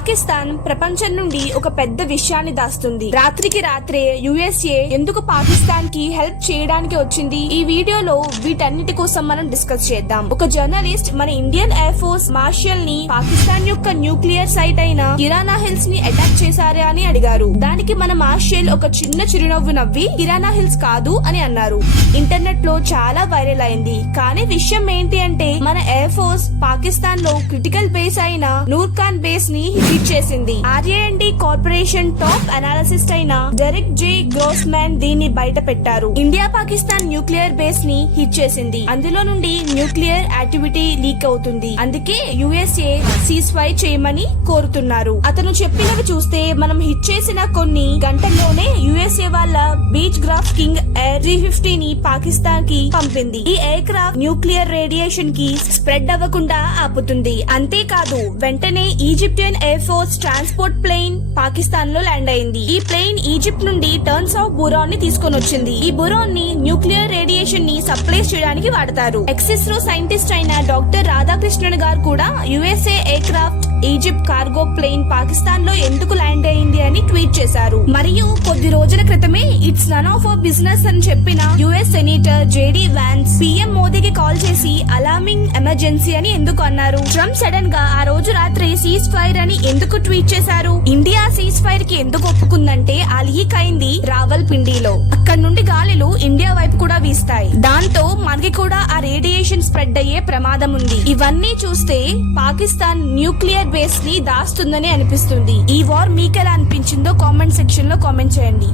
పాకిస్తాన్ ప్రపంచం నుండి ఒక పెద్ద విషయాన్ని దాస్తుంది. రాత్రికి రాత్రే యుఎస్ఏ ఎందుకు పాకిస్తాన్ కి హెల్ప్ చేయడానికి వచ్చింది? ఈ వీడియోలో వీటన్నిటి కోసం మనం డిస్కస్ చేద్దాం. ఒక జర్నలిస్ట్ మన ఇండియన్ ఎయిర్ ఫోర్స్ మార్షల్ ని పాకిస్తాన్ యొక్క న్యూక్లియర్ సైట్ అయిన కిరానా హిల్స్ ని అటాక్ చేశారా అని అడిగారు. దానికి మన మార్షల్ ఒక చిన్న చిరునవ్వు నవ్వి కిరానా హిల్స్ కాదు అని అన్నారు. ఇంటర్నెట్ లో చాలా వైరల్ అయింది. కానీ విషయం ఏంటి అంటే మన ఎయిర్ ఫోర్స్ పాకిస్తాన్ లో క్రిటికల్ బేస్ అయిన నూర్ఖాన్ బేస్ ని హిట్ చేసింది. RAND కార్పొరేషన్ టాప్ అనాలిసిస్ట్ అయిన డెరిక్ జే గ్రోస్మాన్ దీన్ని బయట పెట్టారు. ఇండియా పాకిస్తాన్ న్యూక్లియర్ బేస్ ని హిట్ చేసింది. అందులో నుండి న్యూక్లియర్ యాక్టివిటీ లీక్ అవుతుంది. అందుకే USA సీజ్ ఫైర్ చేయమని కోరుతున్నారు. అతను చెప్పినవి చూస్తే మనం హిట్ చేసిన కొన్ని గంటల్లోనే USA వాళ్ళ బీచ్ గ్రాఫ్ కింగ్ ఎయిర్ 350 ని పాకిస్తాన్ కి పంపింది. ఈ ఎయిర్ క్రాఫ్ట్ న్యూక్లియర్ రేడియేషన్ కి స్ప్రెడ్ అవ్వకుండా ఆపుతుంది. అంతేకాదు వెంటనే Egyptian air force transport plane Pakistan లో ల్యాండ్ అయింది. ఈ ప్లేన్ ఈజిప్ట్ నుండి టర్న్స్ ఆఫ్ బురాన్ ని తీసుకొని వచ్చింది. ఈ బురాన్ ని న్యూక్లియర్ రేడియేషన్ ని సప్లై చేయడానికి వాడతారు. ఎక్సిస్రో సైంటిస్ట్ అయిన డాక్టర్ రాధాకృష్ణన్ గారు కూడా USA air craft Egypt cargo plane Pakistan లో ఎందుకు ల్యాండ్ అయింది అని ట్వీట్ చేశారు. మరియు కొద్ది రోజుల క్రితమే it's none of our business అని చెప్పిన US senator JD Vance PM మోదీకి కాల్ చేసి అలార్మింగ్ ఎమర్జెన్సీ అని ఎందుకు అన్నారు? ట్రంప్ సడన్ గా ఆ రోజు రాత్రి సీజ్ ఫైర్ అని ఎందుకు ట్వీట్ చేశారు? ఇండియా సీజ్ ఫైర్ కి ఎందుకు ఒప్పుకుందంటే ఆ లీక్ అయింది రావల్పిండిలో. అక్కడ నుండి గాలిలు ఇండియా వైపు కూడా వీస్తాయి. దాంతో మనకి కూడా ఆ రేడియేషన్ స్ప్రెడ్ అయ్యే ప్రమాదం ఉంది. ఇవన్నీ చూస్తే పాకిస్తాన్ న్యూక్లియర్ బేస్ ని దాస్తుందని అనిపిస్తుంది. ఈ వార్ మీకెలా అనిపించిందో కామెంట్ సెక్షన్ లో కామెంట్ చేయండి.